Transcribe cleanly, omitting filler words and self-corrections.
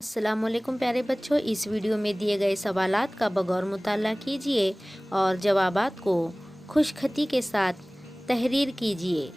अस्सलामुअलैकुम प्यारे बच्चों, इस वीडियो में दिए गए सवालात का बगौर मुताला कीजिए और जवाबात को खुशखती के साथ तहरीर कीजिए।